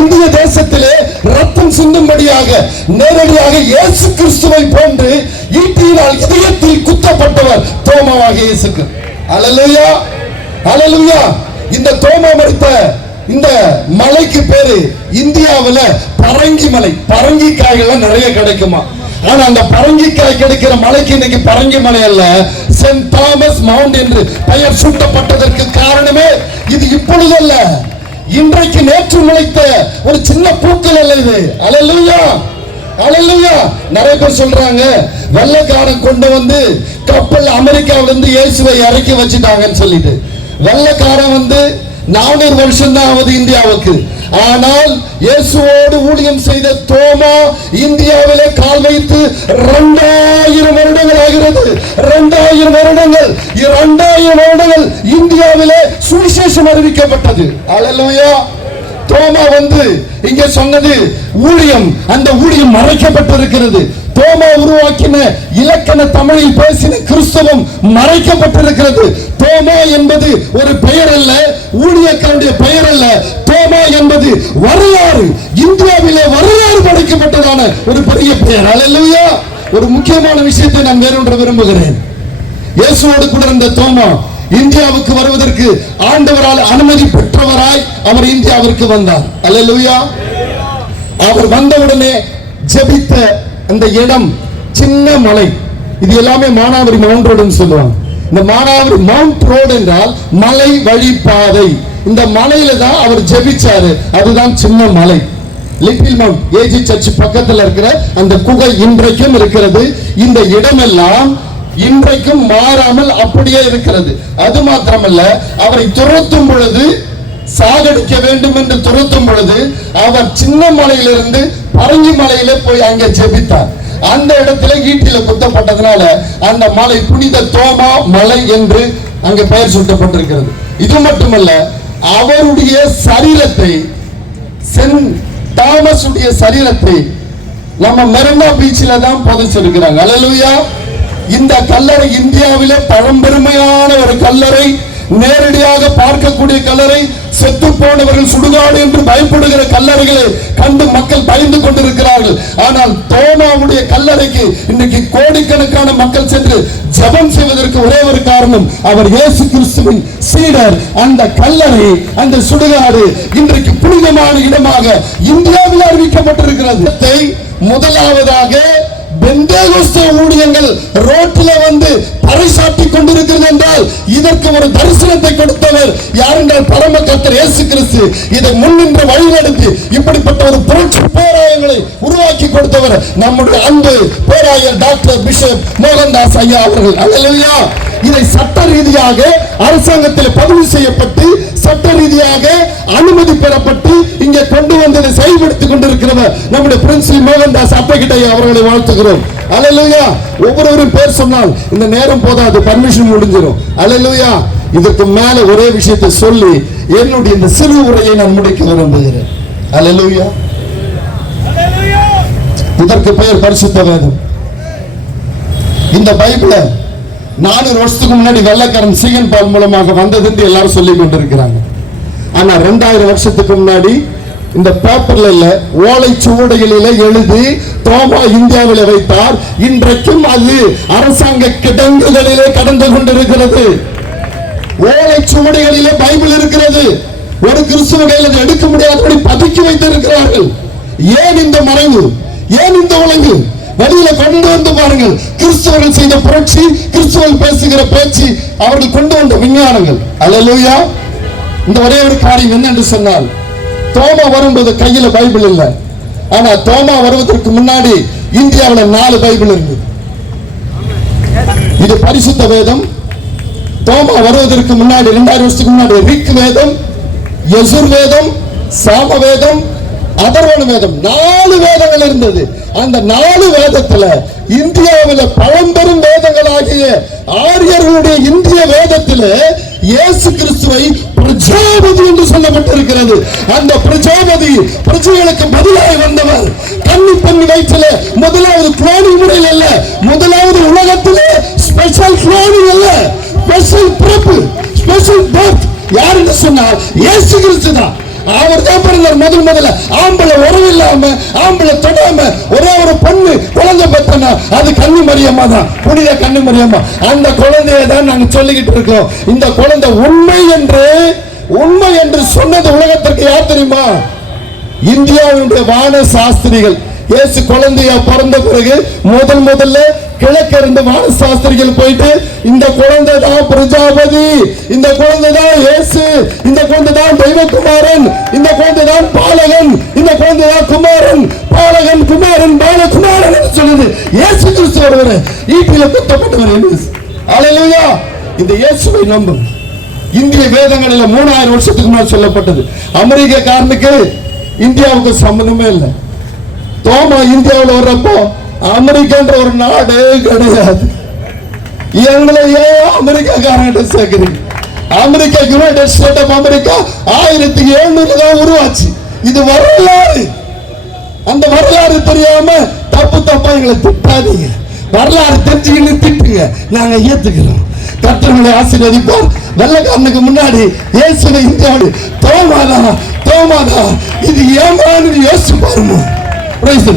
இந்திய தேசத்திலே ரத்தம் சிந்தும்படியாக நேரடியாக இயேசு கிறிஸ்துவை போன்று ஈட்டியினால் இதயத்தில் குத்தப்பட்டவர் தோமாவாக இயேசுக்கு. அலலுயா! அலலுயா! இந்த தோமா மறுத்த இந்த மலைக்கு பேரு இந்தியாவுல பரங்கி மலை. பரங்கி காய்கள்லாம் நிறைய கிடைக்குமா? ஆனா அந்த பரங்கிக்காய் கிடைக்கிற மலைக்கு இன்னைக்கு பரங்கி மலை அல்ல. சென்ட் தாமஸ் மவுண்ட் என்று பெயர் சூட்டப்பட்டதற்கு காரணமே இது இப்பொழுது அல்ல இன்றைக்கு நேற்று முளைத்த ஒரு சின்ன பூக்கள் அல்ல இது. அலலுயா அலலுயா நிறைய பேர் சொல்றாங்க வெள்ளைக்காரன் கொண்டு வந்து கப்பல் அமெரிக்காவில இருந்து இயேசுவை இறக்கி வச்சுட்டாங்கன்னு சொல்லிட்டு. வெள்ளைக்காரன் வந்து நானூறு வருஷம் தான் ஆகுது இந்தியாவுக்கு. ஆனால் இயேசுவோடு ஊழியம் செய்த தோமா இந்தியாவிலே கால் வைத்து இரண்டாயிரம் வருடங்கள் ஆகிறது. இரண்டாயிரம் வருடங்கள். இரண்டாயிரம் வருடங்கள் இந்தியாவிலே சுவிசேஷம் அறிவிக்கப்பட்டது. அல்லேலூயா தோமா வந்து இங்க சொன்னது ஊழியம் அந்த ஊழியம் மறைக்கப்பட்டிருக்கிறது. தோமா உருவாக்கின இலக்கண தமிழில் பேசின கிறிஸ்தவம் மறைக்கப்பட்டிருக்கிறது. தோமா என்பது ஒரு பெயர் அல்ல ஊழியக்காருடைய பெயர் அல்ல தோமா என்பது வரலாறு இந்தியாவிலே வரலாறு படைக்கப்பட்டதான ஒரு பெரிய பெயர். அல்லேலூயா! ஒரு முக்கியமான விஷயத்தை நான் வேறொன்று விரும்புகிறேன். இயேசுவோடு கூட இருந்த தோமா இந்தியாவுக்கு வருவதற்கு ஆண்டவரால் அனுமதி பெற்றவராய் அவர் இந்தியாவிற்கு வந்தார். அல்ல அவர் வந்தவுடனே ஜபித்த அந்த இடம் சின்ன மலை. இது எல்லாமே மானாவரி மவுண்ட் ரோடுன்னு சொல்லுவாங்க. இந்த மானாவரி மவுண்ட் ரோடு என்றால் மலை வழிபாதை இந்த மலையில தான் அவர் ஜெபிச்சாரு. அதுதான் சின்ன மலை. லிட்டில் மவுண்ட் ஏஜி சர்ச் பக்கத்துல இருக்கிற அந்த குகை இன்றைக்கும் இருக்கிறது. இந்த இடமெல்லாம் இன்றைக்கும் மாறாமல் அப்படியே இருக்கிறது. அது மாத்திரமல்ல அவரை துரத்தும் பொழுது சாகடிக்க வேண்டும் என்று துரத்தும் பொழுது அவர் சின்ன மலையிலிருந்து பரங்கி மலையில போய் அங்கே ஜெபித்தார். அந்த இடத்துல ஈட்டில குத்தப்பட்டதுனால அந்த மலை புனித தோமா மலை என்று அங்க பெயர் சூட்டப்பட்டிருக்கிறது. இது மட்டுமல்ல அவருடைய சரீரத்தை சென் தாமஸ் உடைய சரீரத்தை நம்ம மெரினா பீச்சில் தான் புதைச்சிருக்கிறாங்க. அலலுயா இந்த கல்லறை இந்தியாவிலே பழம்பெருமையான ஒரு கல்லறை நேரடியாக பார்க்கக்கூடிய கல்லறை செத்து போனவர்கள் சுடுகாடு என்று பயப்படுகிற கல்லறைகளை கண்டு மக்கள் பயந்து கொண்டிருக்கிறார்கள். ஆனால் தோமாவுடைய கல்லறைக்கு இன்னைக்கு கோடிக்கணக்கான மக்கள் சென்று ஜெபம் செய்வதற்கு ஒரே ஒரு காரணம் அவர் இயேசு கிறிஸ்துவின் சீடர். அந்த கல்லறை அந்த சுடுகாடு இன்றைக்கு புனிதமான இடமாக இந்தியாவில் அறிவிக்கப்பட்டிருக்கிறது. முதலாவதாக பெந்தேகோஸ்தே ஊழியங்கள் ரோட்டில் வந்து பறைசாட்டி கொண்டிருக்கிறது என்றால் இதற்கு ஒரு தரிசனத்தை கொடுத்தவர் யார் என்றால் பரம கத்தர் இயேசு கிறிஸ்து. இதை முன்னின்று வழிநடத்தி இப்படிப்பட்ட ஒரு புரட்சி போராயங்களை உருவாக்கி கொடுத்தவர் நம்முடைய அன்பு பேராயர் டாக்டர் பிஷப் மோகன்தாஸ் ஐயா அவர்கள். அல்லேலூயா. இதை சட்ட ரீதியாக அரசாங்கத்தில் பதிவு செய்யப்பட்டு சட்ட ரீதியாக அனுமதி பெறப்பட்டு இங்கே கொண்டு வந்ததை செயல்படுத்திக் கொண்டிருக்கிறவர் நம்முடைய பிரின்சிபல் மோகன்தாஸ் அப்பகிட்டையா அவர்களை வாழ்த்துகிறோம். அலலுயா ஒவ்வொருவரும் பேர் சொன்னால் இந்த நேரம் போதாது பர்மிஷன் முடிஞ்சிடும் அலலுயா இதற்கு மேல ஒரே விஷயத்தை சொல்லி என்னுடைய இந்த சிறு உரையை நான் முடிக்க விரும்புகிறேன். அலலுயா இதற்கு பெயர் பரிசுத்த வேதம். இந்த பைபிள நானூறு வருஷத்துக்கு முன்னாடி வெள்ளக்காரன் சீகன் பால் மூலமாக வந்தது என்று எல்லாரும் சொல்லி கொண்டிருக்கிறாங்க. ஆனா ரெண்டாயிரம் வருஷத்துக்கு முன்னாடி இந்த பேப்பர்ல இல்ல ஓலை சுவடைகளில எழுதி தோமா இந்தியாவில் வைத்தார். இன்றைக்கும் அது அரசாங்க கிடங்குகளிலே கடந்து கொண்டிருக்கிறது. ஓலை சுவடிகளிலே பைபிள் இருக்கிறது. ஒரு கிறிஸ்துவ கையில் எடுக்க முடியாதபடி பதுக்கி வைத்திருக்கிறார்கள். ஏன் இந்த மறைவு? ஏன் இந்த உலகு? வெளியில கொண்டு வந்து பாருங்கள். கிறிஸ்துவர்கள் செய்த புரட்சி கிறிஸ்துவர்கள் பேசுகிற பேச்சு அவர்கள் கொண்டு வந்த விஞ்ஞானங்கள். அல்ல இந்த ஒரே ஒரு காரியம் என்ன என்று சொன்னால் தோமா வரும்போது கையில பைபிள் இல்லை. ஆனா தோமா வருவதற்கு முன்னாடி இந்தியாவுல நாலு பைபிள் இருந்தது இது பரிசுத்த வேதம். தோமா வருவதற்கு முன்னாடி இரண்டாயிரம் வருஷத்துக்கு முன்னாடி ரிக் வேதம் யசுர் வேதம் சாம வேதம் அதர்வன வேதம் நாலு வேதங்கள் இருந்தது. அந்த நாலு வேதத்துல இந்தியாவில் பழம்பெரும் வேதங்களாகிய ஆரியர்களுடைய இந்திய வேதத்தில் இயேசு கிறிஸ்துவை பிரஜாபதி என்று சொல்லப்பட்டிருக்கிறது. அந்த பிரஜாபதி பிரஜைகளுக்கு பதிலாக வந்தவர். கண்ணி பண்ணி வயிற்றில முதலாவது குளோனிங் முறையில் அல்ல முதலாவது உலகத்திலே ஸ்பெஷல் குளோனிங் அல்ல ஸ்பெஷல் பிறப்பு ஸ்பெஷல் பர்த் யார் என்று சொன்னால் இயேசு கிறிஸ்து தான். அவர் தான் பிறந்தார் முதல் முதல்ல. ஆம்பளை உறவு இல்லாம ஆம்பளை தொடாம ஒரே ஒரு பொண்ணு குழந்தை பெற்றனா அது கன்னி மரியம்மா தான். புனித கன்னி மரியம்மா. அந்த குழந்தையை தான் நாங்க சொல்லிக்கிட்டு இருக்கோம். இந்த குழந்தை உண்மை என்று உண்மை என்று சொன்னது உலகத்திற்கு யார் தெரியுமா? இந்தியாவுடைய வான சாஸ்திரிகள். இயேசு குழந்தையா பிறந்த பிறகு முதல் முதல்ல கிழக்கு இருந்த வான சாஸ்திரிகள் போயிட்டு இந்த குழந்தை தான் பிரஜாபதி இந்த குழந்தை தான் இயேசு இந்த குழந்தை தான் தெய்வகுமாரன் இந்த குழந்தை தான் பாலகன் இந்த குழந்தை தான் குமாரன் பாலகன் குமாரன் பாலகுமாரன் என்று சொல்லுது. இயேசு கிறிஸ்து ஒருவர் ஈட்டியில குத்தப்பட்டவர் என்று அல்லேலூயா இந்த இயேசுவை நம்பும் இந்திய வேதங்களில் மூணாயிரம் வருஷத்துக்கு முன்னாடி சொல்லப்பட்டது. அமெரிக்க காரனுக்கு இந்தியாவுக்கு சம்மந்தமே இல்லை. தோமா இந்தியாவில் வர்றப்போ அமெரிக்கான்ற ஒரு நாடு கிடையாது. எங்களை ஏன் அமெரிக்காக்காரங்கிட்ட சேர்க்கிறீங்க? America united state of America ஆயிரத்தி எழுநூறு தான் உருவாச்சு. இது வரலாறு. அந்த வரலாறு தெரியாம தப்பு தப்பா எங்களை திட்டாதீங்க. வரலாறு தெரிஞ்சுக்கின்னு திட்டுங்க. நாங்க ஏத்துக்கிறோம். கற்றவங்களை ஆசீர்வதிப்போம் வெள்ளக்காரனுக்கு முன்னாடி இயேசுவை இந்தியாவோடு தோமாதா தோமாதா. இது ஏமான்னு யோசிச்சு பாருங்க Praise the